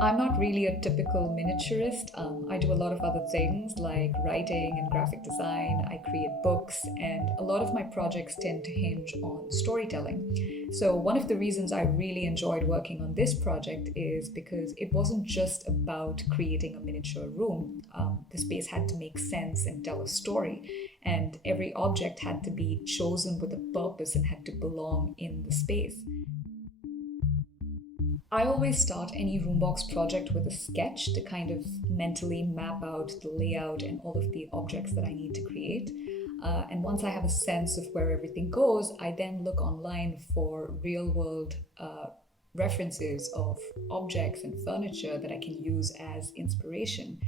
I'm not really a typical miniaturist. I do a lot of other things like writing and graphic design. I create books, and a lot of my projects tend to hinge on storytelling. So, one of the reasons I really enjoyed working on this project is because it wasn't just about creating a miniature room. The space had to make sense and tell a story, and every object had to be chosen with a purpose and had to belong in the space. I always start any Roombox project with a sketch to kind of mentally map out the layout and all of the objects that I need to create. And once I have a sense of where everything goes, I then look online for real world references of objects and furniture that I can use as inspiration.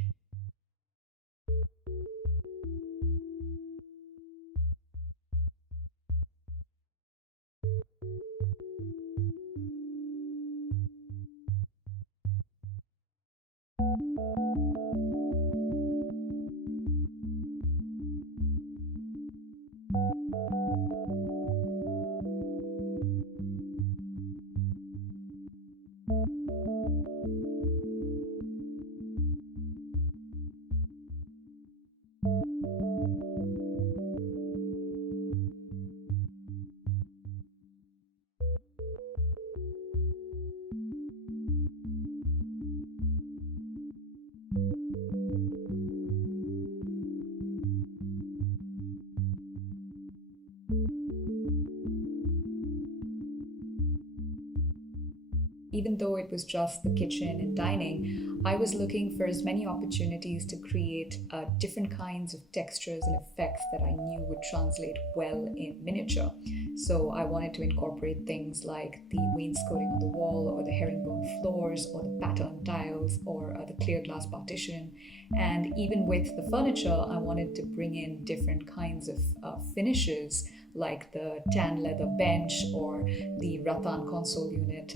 Even though it was just the kitchen and dining, I was looking for as many opportunities to create different kinds of textures and effects that I knew would translate well in miniature. So I wanted to incorporate things like the wainscoting on the wall, or the herringbone floors, or the pattern tiles, or the clear glass partition. And even with the furniture, I wanted to bring in different kinds of finishes, like the tan leather bench or the rattan console unit.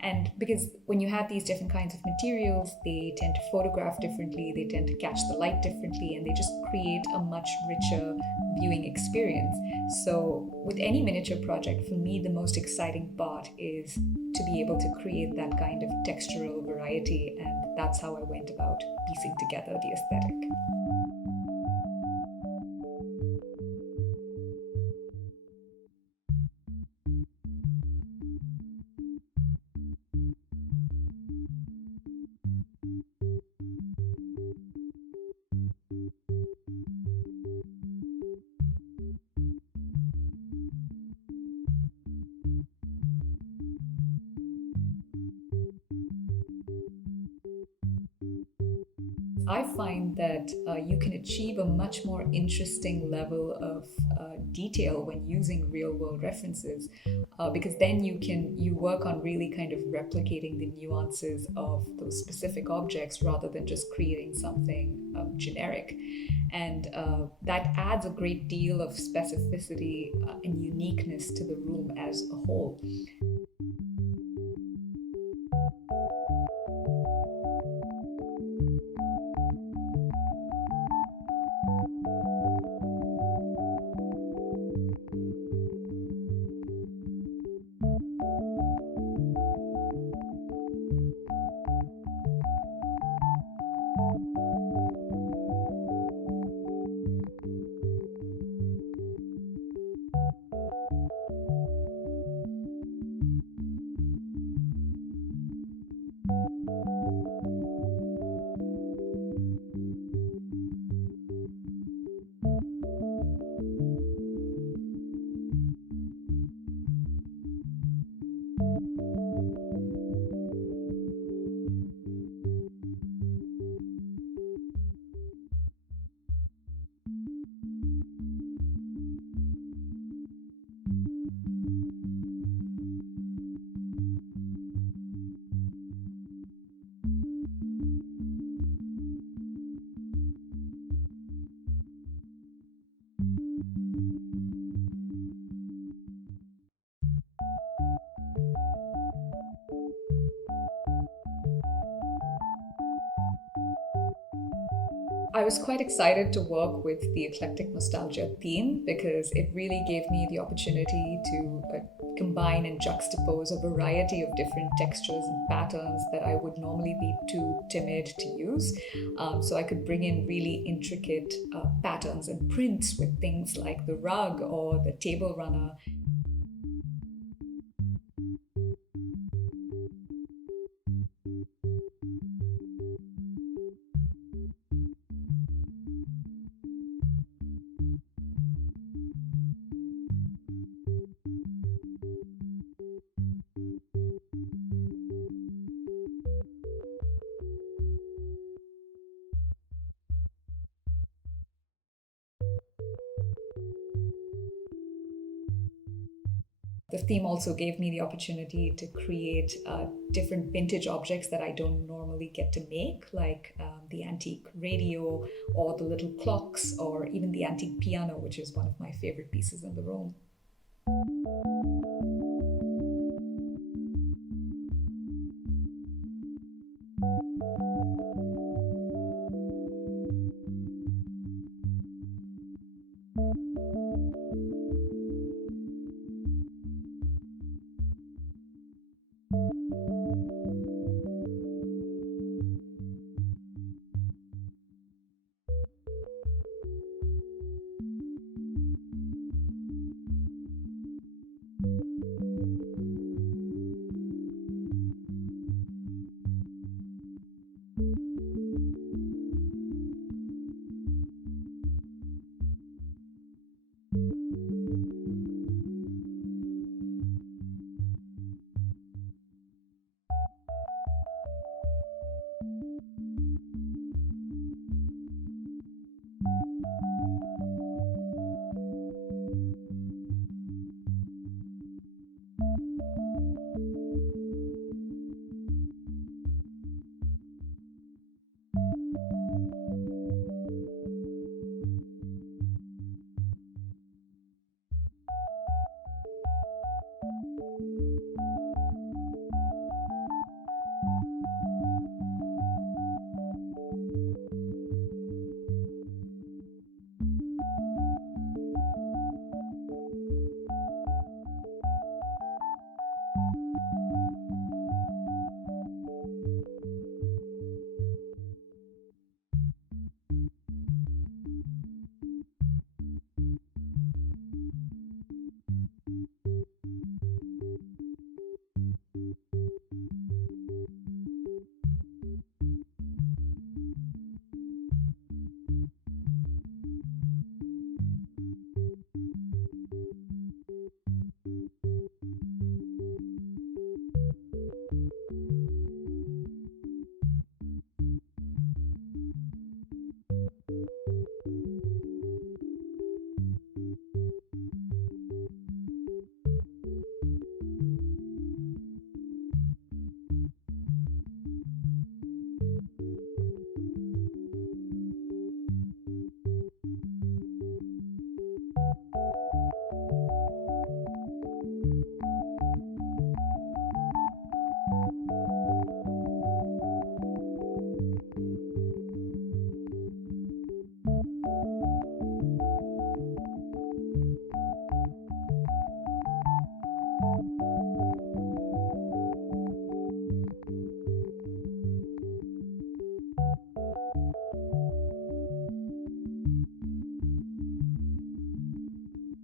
And because when you have these different kinds of materials, they tend to photograph differently, they tend to catch the light differently, and they just create a much richer viewing experience. So, with any miniature project, for me, the most exciting part is to be able to create that kind of textural variety, and that's how I went about piecing together the aesthetic. I find that you can achieve a much more interesting level of detail when using real world references, because then you work on really kind of replicating the nuances of those specific objects rather than just creating something generic, and that adds a great deal of specificity and uniqueness to the room as a whole. I was quite excited to work with the eclectic nostalgia theme because it really gave me the opportunity to combine and juxtapose a variety of different textures and patterns that I would normally be too timid to use. So I could bring in really intricate patterns and prints with things like the rug or the table runner. The theme also gave me the opportunity to create different vintage objects that I don't normally get to make, like the antique radio or the little clocks or even the antique piano, which is one of my favorite pieces in the room.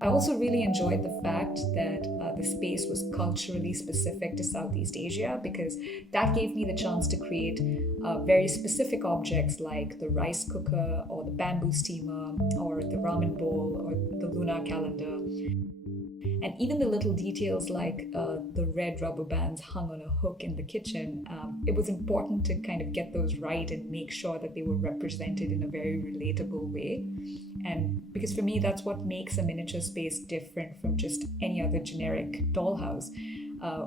I also really enjoyed the fact that the space was culturally specific to Southeast Asia, because that gave me the chance to create very specific objects like the rice cooker or the bamboo steamer or the ramen bowl or the lunar calendar. And even the little details like the red rubber bands hung on a hook in the kitchen, it was important to kind of get those right and make sure that they were represented in a very relatable way. And because for me, that's what makes a miniature space different from just any other generic dollhouse.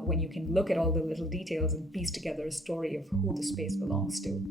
When you can look at all the little details and piece together a story of who the space belongs to.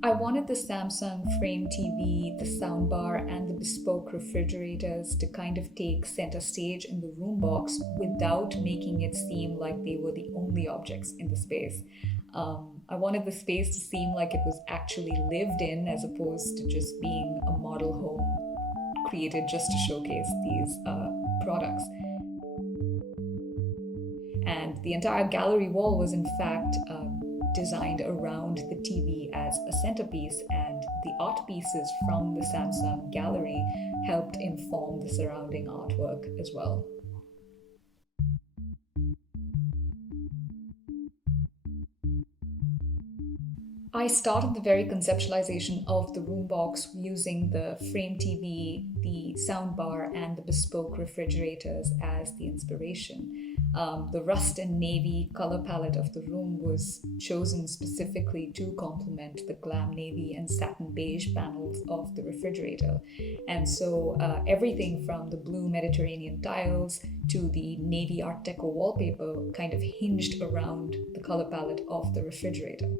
I wanted the Samsung Frame TV, the soundbar, and the bespoke refrigerators to kind of take center stage in the room box without making it seem like they were the only objects in the space. I wanted the space to seem like it was actually lived in as opposed to just being a model home created just to showcase these products. And the entire gallery wall was, in fact, designed around the TV as a centerpiece, and the art pieces from the Samsung gallery helped inform the surrounding artwork as well. I started the very conceptualization of the room box using the frame TV, the soundbar, and the bespoke refrigerators as the inspiration. The rust and navy color palette of the room was chosen specifically to complement the glam navy and satin beige panels of the refrigerator. And so everything from the blue Mediterranean tiles to the navy Art Deco wallpaper kind of hinged around the color palette of the refrigerator.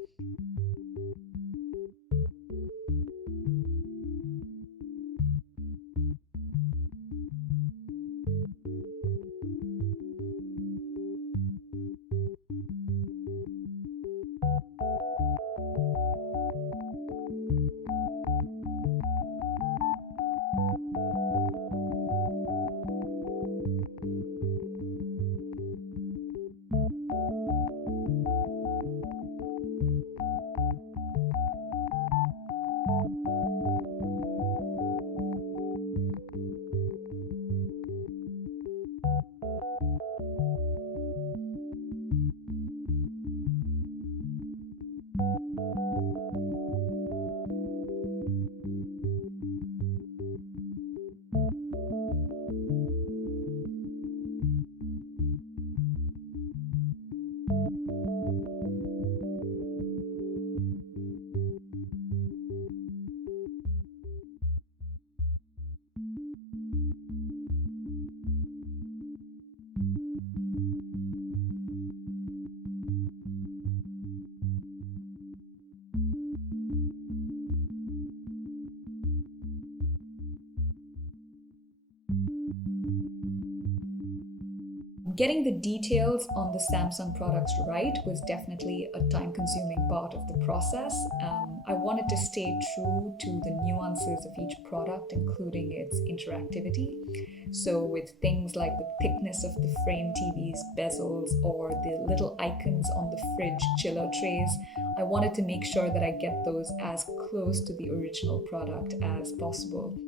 Getting the details on the Samsung products right was definitely a time-consuming part of the process. I wanted to stay true to the nuances of each product, including its interactivity. So with things like the thickness of the frame TV's bezels or the little icons on the fridge chiller trays, I wanted to make sure that I get those as close to the original product as possible.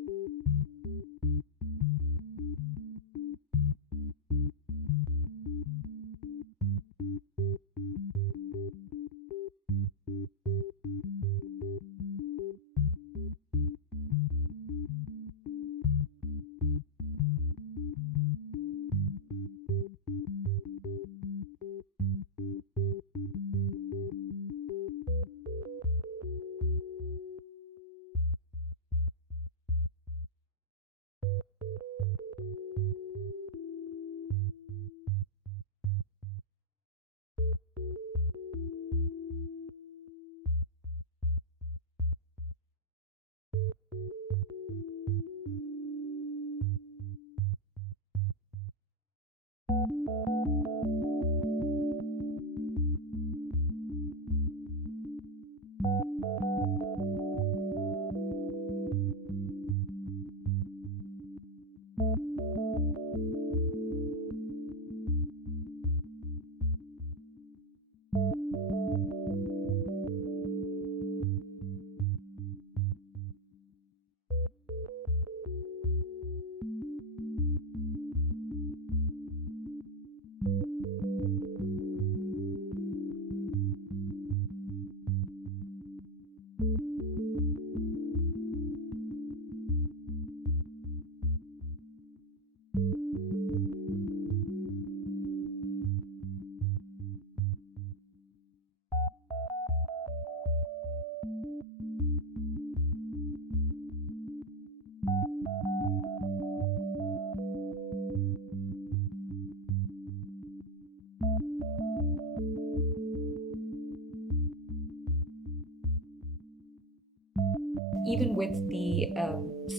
even with the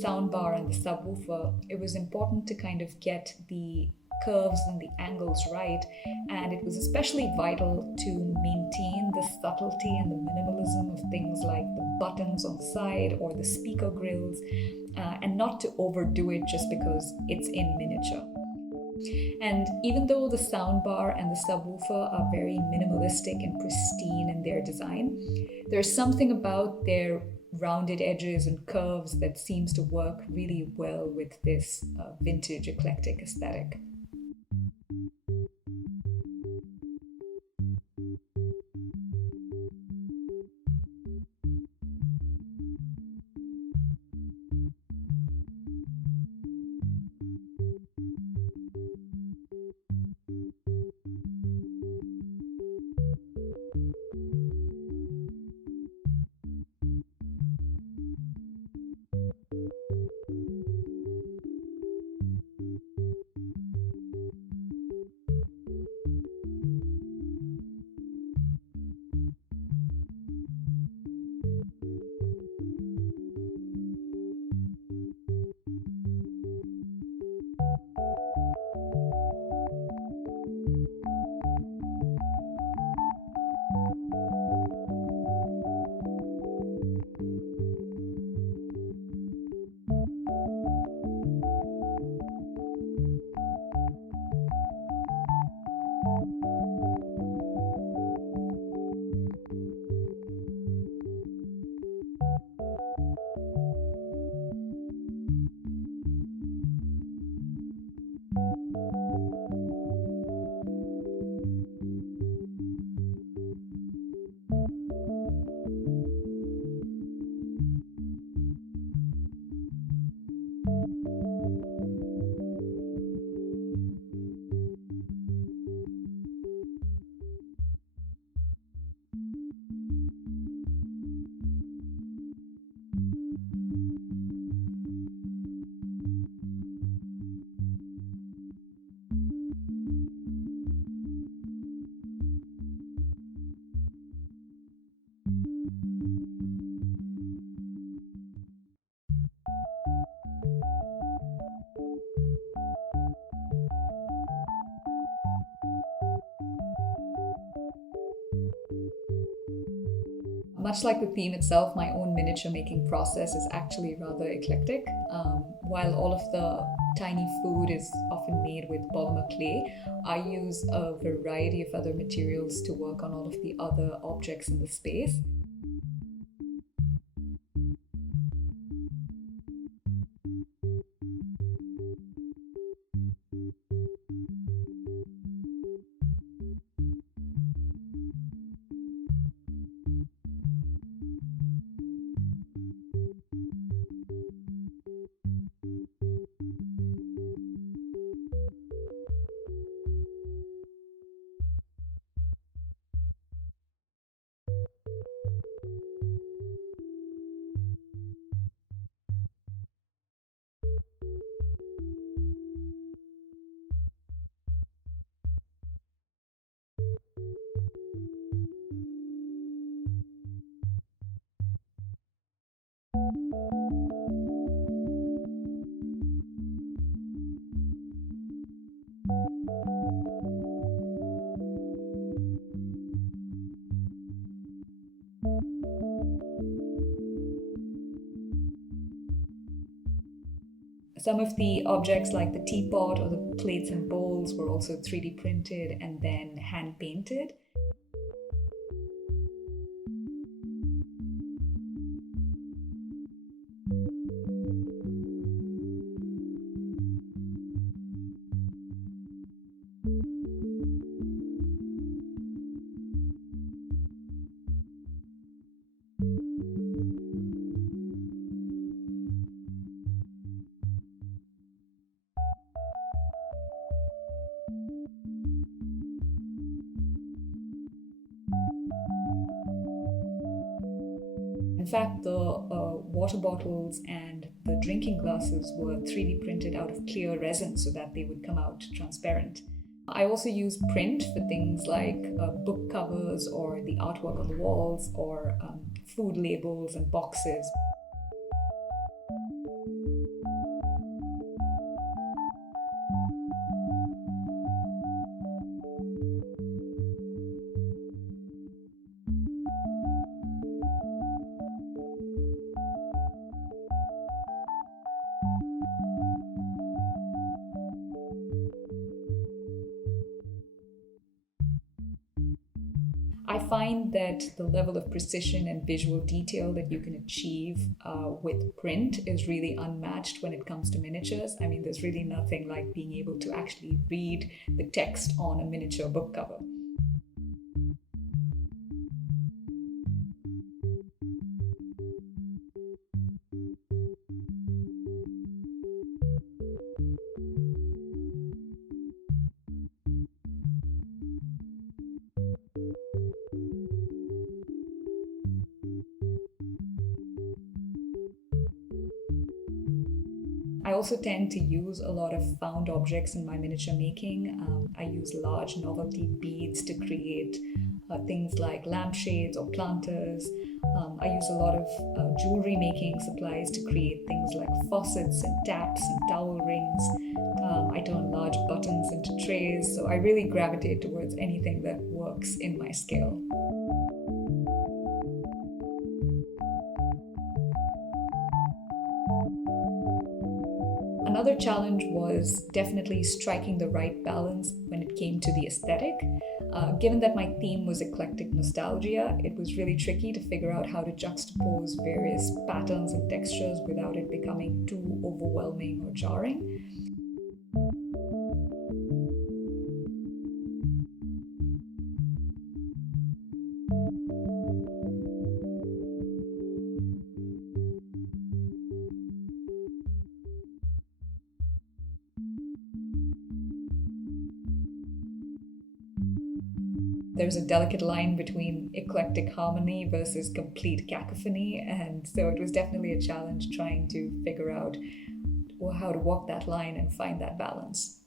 soundbar and the subwoofer, it was important to kind of get the curves and the angles right, and it was especially vital to maintain the subtlety and the minimalism of things like the buttons on the side or the speaker grills, and not to overdo it just because it's in miniature. And even though the soundbar and the subwoofer are very minimalistic and pristine in their design, there's something about their rounded edges and curves that seems to work really well with this vintage eclectic aesthetic. Much like the theme itself, my own miniature making process is actually rather eclectic. While all of the tiny food is often made with polymer clay, I use a variety of other materials to work on all of the other objects in the space. Some of the objects like the teapot or the plates and bowls were also 3D printed and then hand painted. In fact, the water bottles and the drinking glasses were 3D printed out of clear resin so that they would come out transparent. I also use print for things like book covers or the artwork on the walls or food labels and boxes. find that the level of precision and visual detail that you can achieve with print is really unmatched when it comes to miniatures. I mean, there's really nothing like being able to actually read the text on a miniature book cover. I also tend to use a lot of found objects in my miniature making. I use large novelty beads to create things like lampshades or planters. I use a lot of jewelry making supplies to create things like faucets and taps and towel rings. I turn large buttons into trays, so I really gravitate towards anything that works in my scale. Another challenge was definitely striking the right balance when it came to the aesthetic. Given that my theme was eclectic nostalgia, it was really tricky to figure out how to juxtapose various patterns and textures without it becoming too overwhelming or jarring. There's a delicate line between eclectic harmony versus complete cacophony, and so it was definitely a challenge trying to figure out how to walk that line and find that balance.